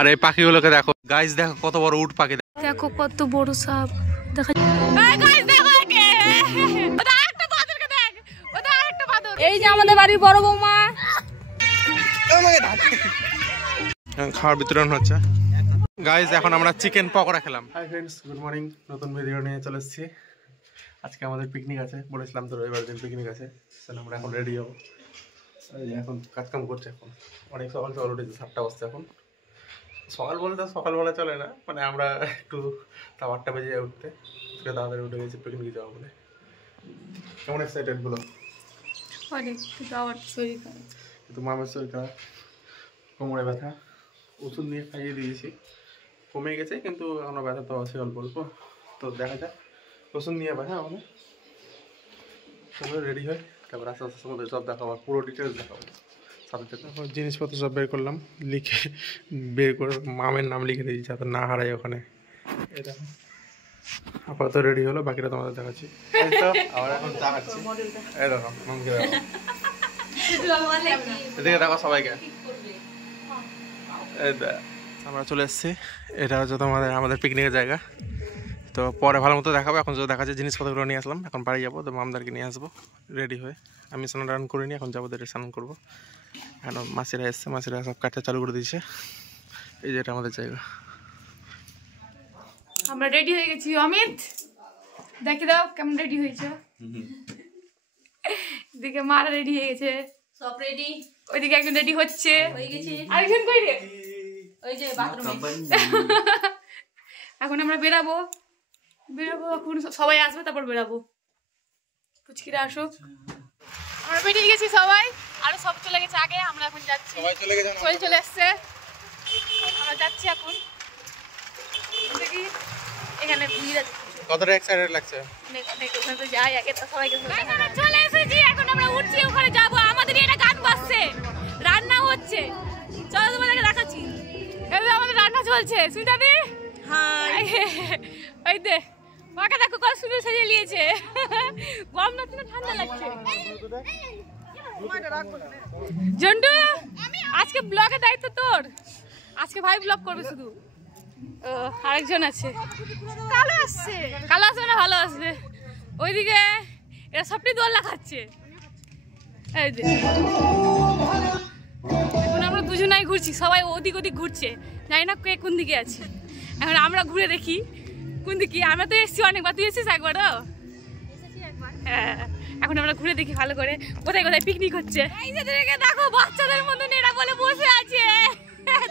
আর এই পাখিগুলোকে দেখো গাইস, দেখো কত বড় উট পাখি, দেখো কত বড় সাপ দেখা। গাইস দেখো একে, ওটা আরেকটা বাদরকে দেখ, ওটা আরেকটা বাদর। এই যে আমাদের বাড়ির বড় বৌমা, খাওয়ার বিতরণ হচ্ছে। গাইস এখন আমরা চিকেন পকোড়া খেলাম। Hi friends, good morning. নতুন ভিডিও নিয়ে চলে এসেছি। আজকে আমাদের পিকনিক আছে, বলেছিলাম তো রবিবার দিন পিকনিক আছে। তাহলে আমরা এখন রেডি হবো। এখন কাজকাম করছে, এখন অনেক সকাল সকাল উঠেছে, 7টা বাজছে এখন। সকাল বলতে সকালবেলা চলে না, মানে আমরা একটু তাও 8টা বেজে যায় উঠতে, তাড়াতাড়ি উঠে গেছি পিকনিকে যাওয়া বলে। কেমন এক্সাইটেড বলো? অনেক, কিন্তু আমার শরীর খারাপ, কিন্তু মামের শরীর খারাপ, কোমরে ব্যথা, ওষুধ নিয়ে খাইয়ে দিয়েছি, কমে গেছে, কিন্তু এখনো ব্যথা তো আছে অল্প অল্প। তো দেখা যাক, ওষুধ নিয়ে ব্যথা আমাদের। রেডি হয়, তারপর আস্তে আস্তে তোমাদের সব দেখাবো, পুরো ডিটেলস দেখাবো। জিনিসপত্র সব বের করলাম, লিখে বের করে মামের নাম লিখে দিয়েছি যাতে না হারাই ওখানে। এই দেখো আপাতত রেডি হলো, বাকিটা তোমাদের দেখাচ্ছি। আবার এখন চা খাচ্ছি। এই দেখো মামকে দেখো, এদিকে দেখো সবাইকে। আমরা চলে এসেছি, এটা হচ্ছে তোমাদের আমাদের পিকনিকের জায়গা। তো পরে ভালো মতো দেখাবো, এখন যদি দেখা যায় জিনিসপত্রগুলো নিয়ে আসলাম, এখন বাড়ি যাবো, তো মামদারকে নিয়ে আসবো রেডি হয়ে। আমি স্নান টান করিনি, এখন যাবো স্নান করবো। এখন মাসিরা এসছে, মাসিরা সব কাজটা চালু করে দিয়েছে। এই যে এটা আমাদের জায়গা। আমরা রেডি হয়ে গেছি। অমিত দেখে দাও কেমন রেডি হয়েছে। এদিকে মারা রেডি হয়ে গেছে, সব রেডি। ওইদিকে একজন রেডি হচ্ছে, হয়ে গেছে। আরেকজন কই রে? ওই যে বাথরুমে। এখন আমরা বেরাবো, এখন সবাই আসবে, তারপর বেরাবো। পুচকিরা আসুক। আমরা বেরিয়ে গেছি সবাই, আরো সব চলে গেছে আগে, আমরা এখন যাচ্ছি। সবাই চলে গেছে, চলে আসছে, আমরা যাচ্ছি এখন। দেখি এখানে ভিড় আছে, কতটা এক্সাইটেড লাগছে। ওখানে তো যাই আগে, তো সবাইকে চলে এসেছি। এখন আমরা উঠছি, ওখানে যাবো। আমাদের এটা গান বাজছে, রান্না হচ্ছে। চলো তোমাদেরকে দেখাচ্ছি। এবার আমাদের রান্না চলছে। সুইটাদি হাই, ওই দে মাকে দেখো কত সুন্দর সাজিয়ে নিয়েছে। গরম লাগছে না ঠান্ডা লাগছে? জন্টু আজকে ব্লগের দায়িত্ব তোর, আজকে ভাই ব্লগ করবে শুধু। ও আরেকজন আছে, কালো আসছে। কালো আসবে না, ভালো আসবে। ওইদিকে এরা সবটি দোল্লা খাচ্ছে। এই যে এখন আমরা দুজনাই ঘুরছি, সবাই ওদিক ওদিক ঘুরছে, জানি না কে কোন দিকে আছে। এখন আমরা ঘুরে দেখি কোন দিকে। আমরা তো এসেছি অনেকবার, তুই এসেছিস একবারও? হ্যাঁ, এখন আমরা ঘুরে দেখি ভালো করে কোথায় কোথায় পিকনিক হচ্ছে। এই যে দেখো বাচ্চাদের মতন এরা বলে বসে আছে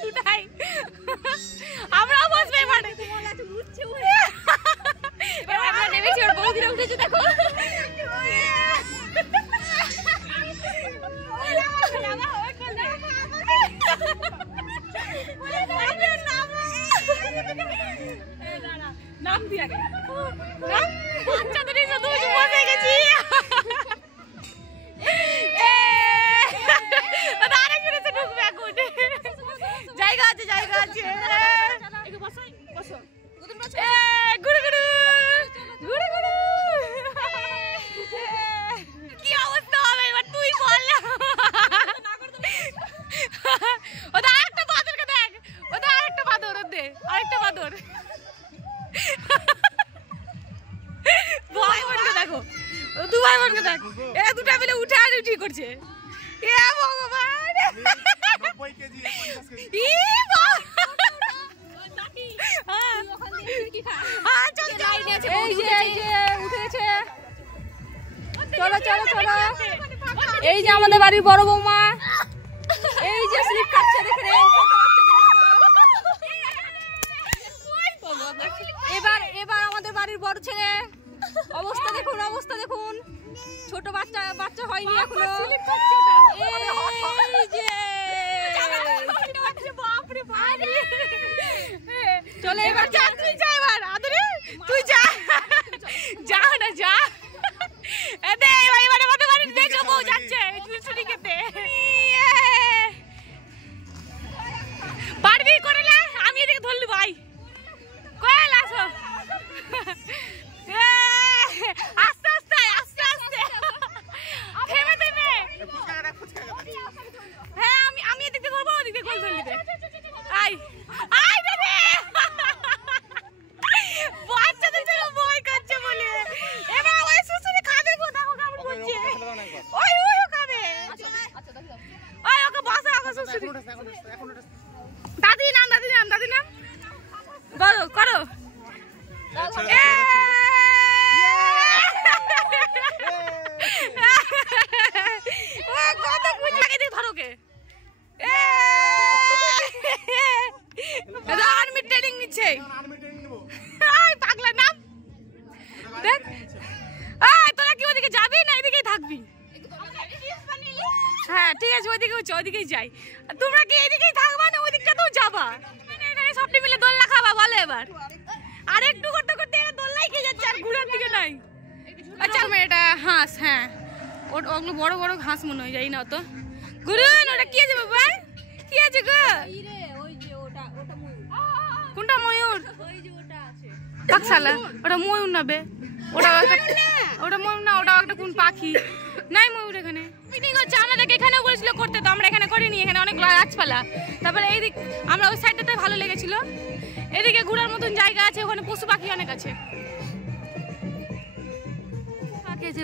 দুটাই, আমরাও বসবে এবারে। আমরা নেমেছি, ওর বৌদিরা উঠেছে দেখো। নাম দিয়ে বাচ্চাদের এসে দুজন বসে গেছি। আরেকজন এসে ঢুকবে এখন। জায়গা আছে, জায়গা আছে। ঘুরে ঘুরে ঘুরে ঘুরে কি অবস্থা হবে এবার তুই বল। ওটা আরেকটা বাদরকে দেখ, ওটা আরেকটা বাদর, ওদের আরেকটা বাদর। ভাই বোনকে দেখো, দু ভাই বোনকে দেখ, এরা দুটা মিলে উঠে আর উঠি করছে। এ ভগবান, চলো চলো চলো। এই যে আমাদের বাড়ির বড় বৌমা, এই যে স্লিপ কাটছে দেখে। এবার এবার আমাদের বাড়ির বড় ছেলে, অবস্থা দেখুন, অবস্থা দেখুন। ছোট বাচ্চা বাচ্চা হয়নি এখনো। এই যে চলে এবার যা, তুই যা এবার। আদরে তুই যা, যা না যা। এবার আমাদের বাড়ির দেখো বউ যাচ্ছে চুরি চুরি খেতে। হচ্ছে, ওদিকেই যাই। তোমরা কি এদিকেই থাকবা না ওদিকটাতেও যাবা? মানে এখানে সবটি মিলে দোলনা খাবা বলে এবার। আর একটু করতে করতে এরা দোলনাই খেয়ে যাচ্ছে, আর ঘুরার দিকে নাই। আচ্ছা এটা হাঁস, হ্যাঁ ওগুলো বড় বড় ঘাস মনে হয়, যাই না তো। গুরুন ওটা কি আছে বাবা? কি আছে গো? কোনটা ময়ূর? পাকশালা ওটা ময়ূর না বে, ওটা ময়ূর না, ওটা একটা কোন পাখি। নাই ময়ূর এখানে। পিকনিক হচ্ছে আমাদেরকে এখানেও বলেছিল করতে, তো আমরা এখানে করিনি। এখানে অনেক গাছপালা, তারপরে এইদিক আমরা ওই সাইডটাতে ভালো লেগেছিল। এদিকে ঘোরার মতন জায়গা আছে, ওখানে পশু পাখি অনেক আছে।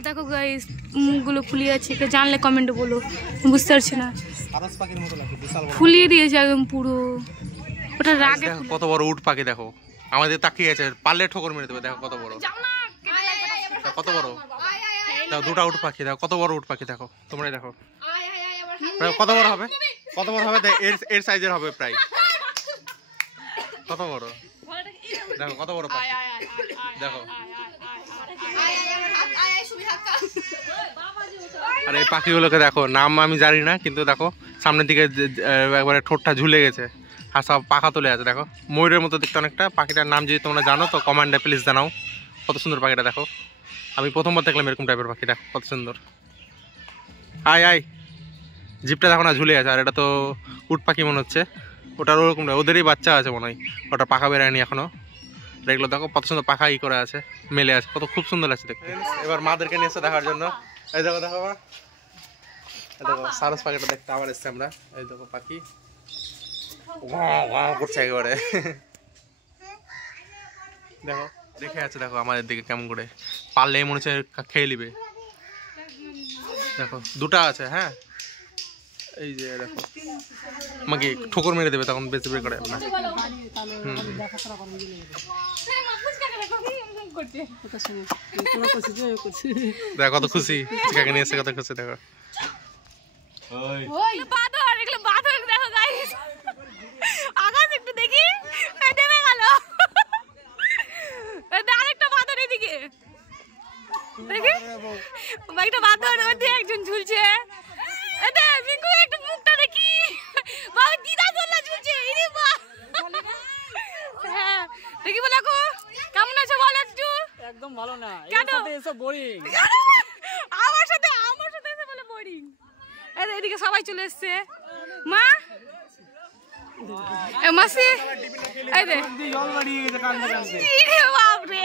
দেখো গাইস, মুখগুলো ফুলিয়ে আছে, একটু জানলে কমেন্টে বলো, বুঝতে পারছি না। ফুলিয়ে দিয়েছে একদম পুরো। ওটা রাগে কত বড় উট পাখি দেখো, আমাদের তাকিয়ে আছে, পারলে ঠোকর মেরে দেবে। দেখো কত বড়, কত বড়। দেখো দুটা উট পাখি, দেখো কত বড় উট পাখি। দেখো তোমরাই দেখো কত বড় হবে, কত বড় হবে। এর সাইজের হবে প্রায়। কত বড় দেখো, কত বড় পাখি দেখো। আর এই পাখিগুলোকে দেখো, নাম আমি জানি না, কিন্তু দেখো সামনের দিকে একবারে ঠোঁটটা ঝুলে গেছে, আর সব পাখা তুলে আছে। দেখো ময়ূরের মতো দেখতে অনেকটা। পাখিটার নাম যদি তোমরা জানো তো কমেন্টে প্লিজ জানাও। কত সুন্দর পাখিটা দেখো, আমি প্রথমবার দেখলাম এরকম টাইপের পাখিটা, কত সুন্দর। আয় জিপটা দেখো না ঝুলে আছে, আর এটা তো উট পাখি মনে হচ্ছে। ওটার ওরকম না, ওদেরই বাচ্চা আছে মনে হয়, ওটা পাখা বেরায়নি এখনো। এগুলো দেখো কত সুন্দর পাখা করে আছে, মেলে আছে, কত খুব সুন্দর লাগছে দেখতে। এবার মাদেরকে নিয়ে এসে দেখার জন্য। এই দেখো দেখো মা, দেখো সারস পাখিটা দেখতে আবার এসছি আমরা। এই দেখো পাখি করছে একেবারে। দেখো দেখে আছে, দেখো আমাদের দিকে কেমন করে, পারলে মনে হচ্ছে খেয়ে নিবে। দেখো দুটা আছে, হ্যাঁ এই যে দেখো আমাকে ঠোকর মেরে দেবে তখন, বেশি বের করে না। দেখো কত খুশি, চিকাকে নিয়ে এসে কত খুশি। দেখো আকাশ একটু দেখি, নেমে গেল আরেকটা বাঁদর এদিকে। দেখি একটা বাঁদর, ওদিকে একজন ঝুলছে। একটু মুখটা দেখি, বাবা দিদা দোলনা ঝুলছে। হ্যাঁ দেখি বলো কেমন আছে বলো একটু। একদম ভালো না, কেন এসব বোরিং। আমার সাথে এসে বলে বোরিং। এদিকে সবাই চলে এসছে। মা মাসি এই দে বাপরে,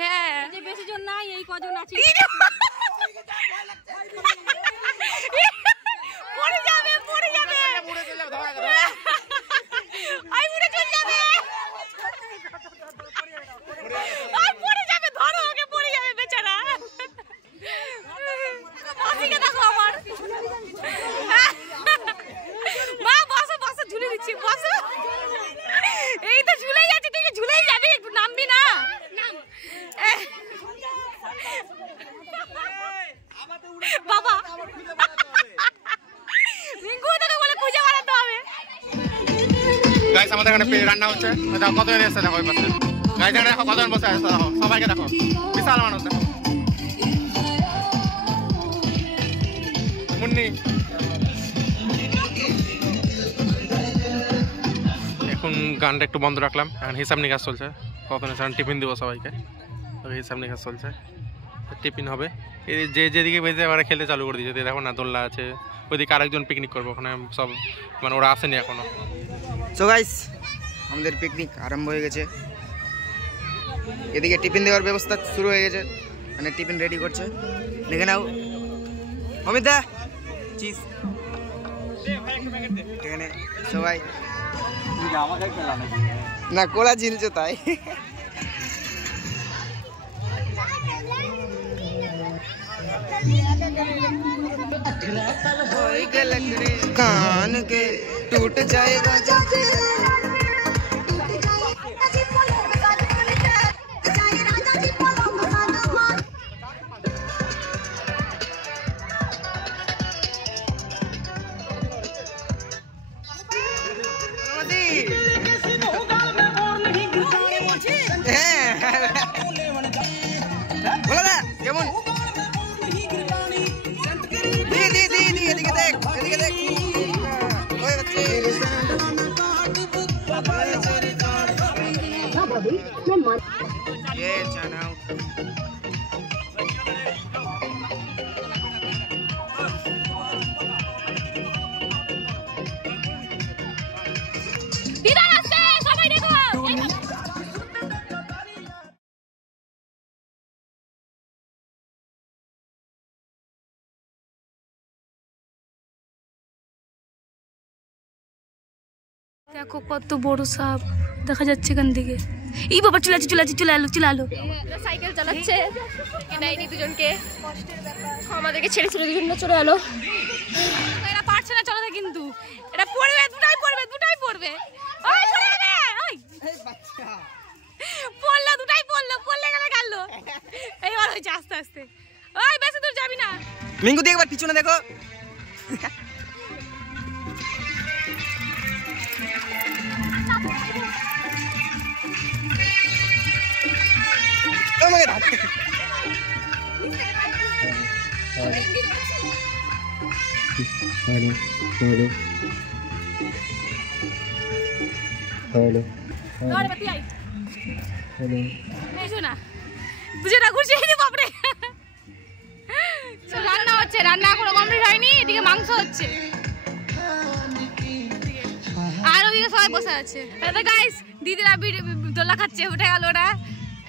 হ্যাঁ বেশি জন নাই, এই কজন আছে। পড়ে যাবে আই উড়ে চলে যাবে, আই পড়ে যাবে, ধরো ওকে, পড়ে যাবে বেচারা। মাসিকে দেখো আমার, মা বসো ঝুলে দিচ্ছি, বসো। এই তো ঝুলেই আছে, তুই ঝুলেই যাবি, একটু নামবি না। বাবা রিঙ্কু তোকে বলে খুঁজে বেড়াতে হবে। গাইস আমাদের এখানে রান্না হচ্ছে, দেখো কতজন এসেছে। দেখো ওই পাশে গাইস দেখো কতজন বসে আছে, দেখো সবাইকে দেখো, বিশাল মানুষ। দেখো মুন্নি এখন গানটা একটু বন্ধ রাখলাম, এখন হিসাব নিকাশ চলছে। কখন টিফিন দিব সবাইকে, হিসাব নিকাশ চলছে, টিফিন হবে। এই যেদিকে বেজে এবারে খেলতে চালু করে দিয়েছে। দেখো না দোলনা আছে, ওইদিকে আরেকজন পিকনিক করবো, ওখানে সব মানে ওরা আসেনি এখনো। সো গাইস আমাদের পিকনিক আরম্ভ হয়ে গেছে। এদিকে টিফিন দেওয়ার ব্যবস্থা শুরু হয়ে গেছে, মানে টিফিন রেডি করছে। দেখে নাও অমিত দা চিজ এখানে সবাই না কোলা ঝিলছে তাই। কান के टूट जाएगा কেমন এদিকে দেখ, এদিকে দিদার আসছে, সবাই দেখো। দেখো কত বড় সাপ দেখা যাচ্ছে এখান থেকে। এই বাবা চলে আলো। সাইকেল চালাচ্ছে নেয়নি দুজনকে, আমাদেরকে ছেড়ে দুজন চলে এলো। এরা পারছে না চলাতে, কিন্তু এটা পড়বে, দুটাই পড়বে। ওই পড়ে যাবে, ওই পড়লো, দুটাই পড়লে গেল। এইবার হয়েছে আস্তে আস্তে। ওই বেশি দূর যাবি না। মিঙ্কু দিয়ে একবার পিছনে দেখো। রান্না হচ্ছে, রান্না এখনো কমপ্লিট হয়নি। এদিকে মাংস হচ্ছে আর ওদিকে সবাই বসে আছে। গাইস দিদিরা দোলা খাচ্ছে, উঠে গেল ওরা।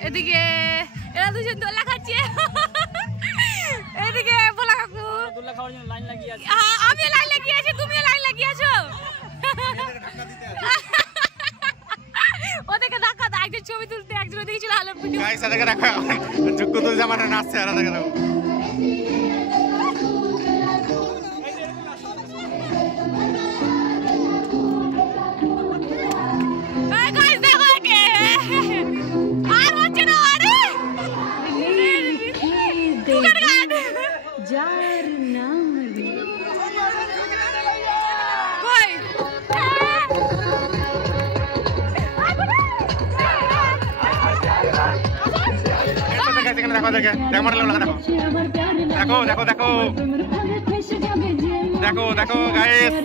এদিকে এরা দুজন দোলা খাচ্ছে। এদিকে বলা কাকু আমিও লাইন লাগিয়ে আছি, তুমিও লাইন লাগিয়ে আছো। ওদেরকে ধাক্কা দাও, একজন ছবি তুলতে, একজন ওদিকে ছিল আলো ভিডিও। গাইস এদিকে দেখো, যোগ্যতুল জামানা নাচছে, আর এদিকে দেখো। গাইস দেখো একে আর হচ্ছে না। আরে দুগার গান যার নাম কই দেখো গাইস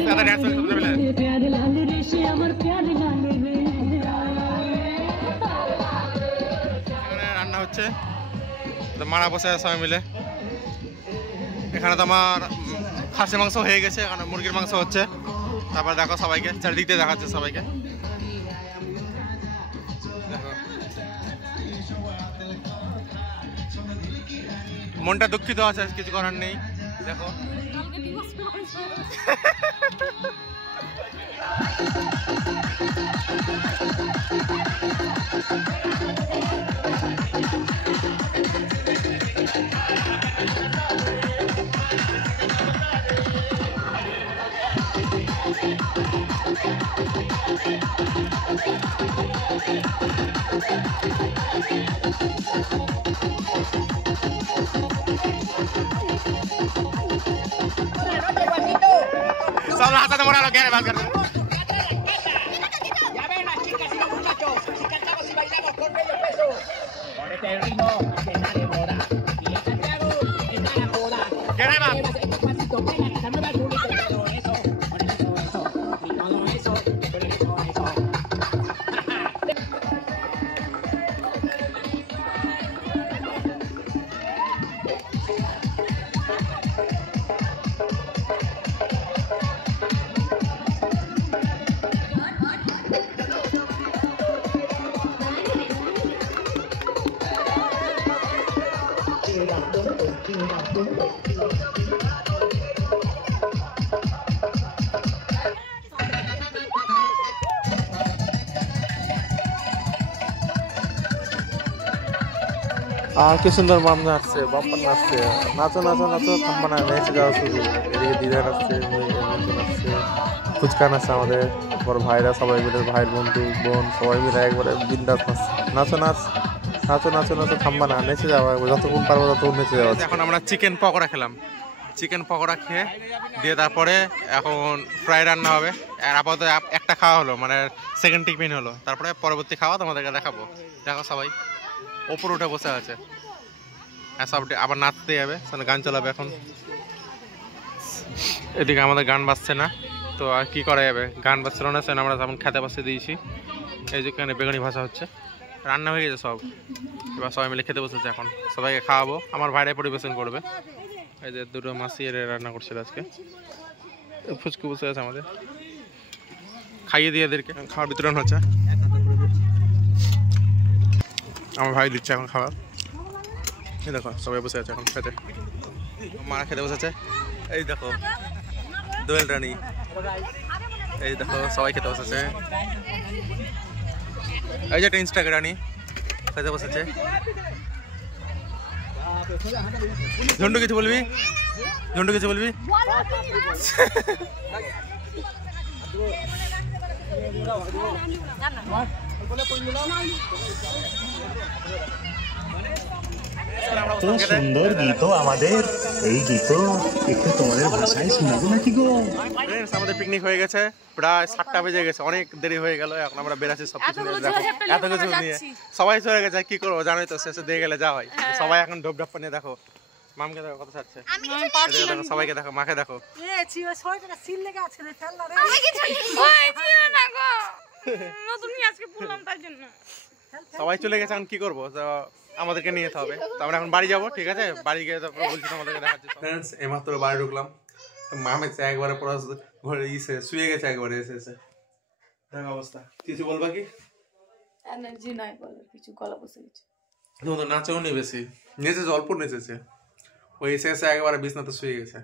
রান্না হচ্ছে, মারা বসে সবাই মিলে। এখানে তো আমার খাসি মাংস হয়ে গেছে, এখানে মুরগির মাংস হচ্ছে। তারপর দেখো সবাইকে চারিদিক দিয়ে দেখাচ্ছে সবাইকে। মনটা দুঃখিত আছে, কিছু করার নেই। দেখো सब हाथ से मोड़ा लो, क्या बात करते हो? Ya ven las chicas y los muchachos, si cantamos y bailamos con medio peso. Ponete el ritmo, que está de moda. Y en Santiago está la joda. ¿Qué rema? Despacito, ven a esta nueva chulita. Todo eso, con eso, y todo eso, con eso. আর কি সুন্দর বাম নাচছে, bumper নাচছে। নাচো নাচো নাচো, থাম্বা না, নেচে যাওয়া শুরু। এদিকে দিদা নাচছে, নাচছে, ফুচকা নাচছে আমাদের বড় ভাইরা, সবাই মিলে, ভাইয়ের বন্ধু বোন সবাই মিলে একবারে বিন্দাস নাচছে। নাচো নাচো নাচো, থাম্বা না, নেচে যাওয়া, যতক্ষণ পারবো ততক্ষণ নেচে যাওয়া। এখন আমরা চিকেন পকোড়া খেলাম। চিকেন পকোড়া খেয়ে দিয়ে তারপরে এখন ফ্রাই রান্না হবে। আর আপাতত একটা খাওয়া হলো, মানে সেকেন্ড টিফিন হলো। তারপরে পরবর্তী খাওয়া তোমাদেরকে দেখাবো। দেখো সবাই ওপর উঠে বসে আছে, হ্যাঁ সব আবার নাচতে যাবে, গান চালাবে এখন। এদিকে আমাদের গান বাজছে না, তো আর কি করা যাবে, গান বাজছিল না, সেন আমরা তেমন খেতে বসে দিয়েছি। এই যে এখানে বেগুনি ভাষা হচ্ছে, রান্না হয়ে গেছে সব, এবার সবাই মিলে খেতে বসেছে। এখন সবাইকে খাওয়াবো, আমার ভাইরা পরিবেশন করবে। এই যে দুটো মাসি এর রান্না করছিল আজকে, ফুচকু বসে আছে আমাদের, খাইয়ে দিয়ে এদেরকে খাওয়ার বিতরণ হচ্ছে। আমার ভাই দিচ্ছে এখন খাবার। এই দেখো সবাই বসে আছে এখন খেতে, মারা খেতে বসেছে। এই দেখো দোয়েল রানী, এই দেখো সবাই খেতে বসেছে। এই যে একটা ইনস্টাগ্রাম রানী খেতে বসেছে। ঝন্টু কিছু বলবি, ঝন্টু কিছু বলবি? তো সুন্দর গীত আমাদের, এই গীত একটু তোমাদের ভাষায় শোনাবো নাকি গো? ফ্রেন্ডস আমাদের পিকনিক হয়ে গেছে, প্রায় 7টা বেজে গেছে, অনেক দেরি হয়ে গেল। এখন আমরা বেরাচ্ছি সব কিছু নিয়ে, দেখো এত কিছু নিয়ে সবাই চলে গেছে। কি করবো জানোই তো, শেষে দিয়ে গেলে যা হয়। সবাই এখন ঢোপ ঢাপ্পা নিয়ে দেখো, মামকে দেখো কত ছাড়ছে, দেখো সবাইকে দেখো, মাকে দেখো। সবাই চলে গেছে, এখন কি করবো, আমাদেরকে নিয়ে যেতে হবে। তো আমরা এখন বাড়ি যাবো, ঠিক আছে? বাড়ি গিয়ে তারপর বলছি তোমাদেরকে দেখাচ্ছি। ফ্রেন্ডস এইমাত্র বাড়ি ঢুকলাম, মামেছে একবারে পুরো ঘরে ইসে শুয়ে গেছে একবারে এসে এসে, দেখো অবস্থা। কিছু বলবা কি? এনার্জি নাই বলার কিছু, গলা বসে গেছে। তুমি তো নাচেও নি বেশি, নেচেছে অল্প নেচেছে, ওই এসে এসে একবারে বিছনাতে শুয়ে গেছে।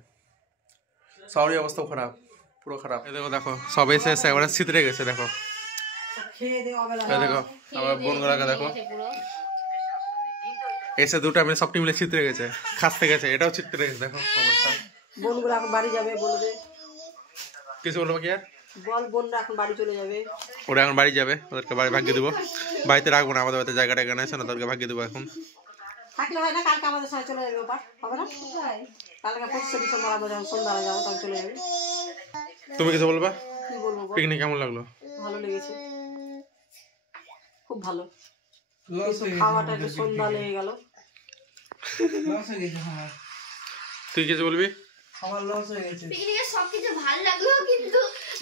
সবারই অবস্থা খারাপ, পুরো খারাপ। এই দেখো দেখো সব এসে এসে একবারে ছিতরে গেছে, দেখো দেখো আমার বোনগুলাকে দেখো, এসে দুটো মিলে সবটি মিলে ছিতরে গেছে, খাসতে গেছে, এটাও ছিতরে গেছে, দেখো অবস্থা। বোনগুলো এখন বাড়ি যাবে বলবে, কিছু বলবো কি আর? বল বোনরা এখন বাড়ি চলে যাবে, ওরা এখন বাড়ি যাবে, ওদেরকে বাড়ি ভাগিয়ে দেবো। বাড়িতে রাখবো না, আমাদের বাড়িতে জায়গাটা এখানে আছে না, ওদেরকে ভাগিয়ে দেবো এখন। থাকলে হয় না, কালকে আমাদের সঙ্গে চলে যাবে, ওপার হবে না? কালকে 25 ডিসেম্বর আমরা যখন সন্ধ্যাবেলা যাবো তখন চলে যাবে। তুমি কিছু বলবা? কি বলবো বল? পিকনিক কেমন লাগলো? ভালো লেগেছে, খুব ভালো। খাওয়াটা একটু সন্ধ্যা লেগে গেল। তুই কিছু বলবি? পিকনিকে সবকিছু ভালো লাগলো, কিন্তু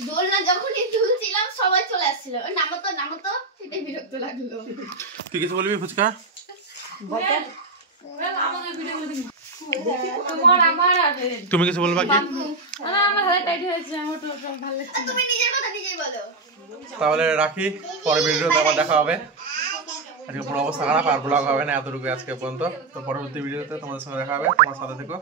দোলনা যখনই ঝুলছিলাম সবাই চলে আসছিল, নামতো নামতো, সেটাই বিরক্ত লাগলো। তুই কিছু বলবি ফুচকা? তুমি কিছু বলবা কি? তুমি নিজের কথা নিজেই বলো। তাহলে রাখি, পরে ভিডিওতে আবার দেখা হবে। আজকে পুরো অবস্থা খারাপ, আর ব্লগ হবে না এতটুকু আজকে পর্যন্ত। তো পরবর্তী ভিডিওতে তোমাদের সঙ্গে দেখা হবে, তোমার সাথে থেকো।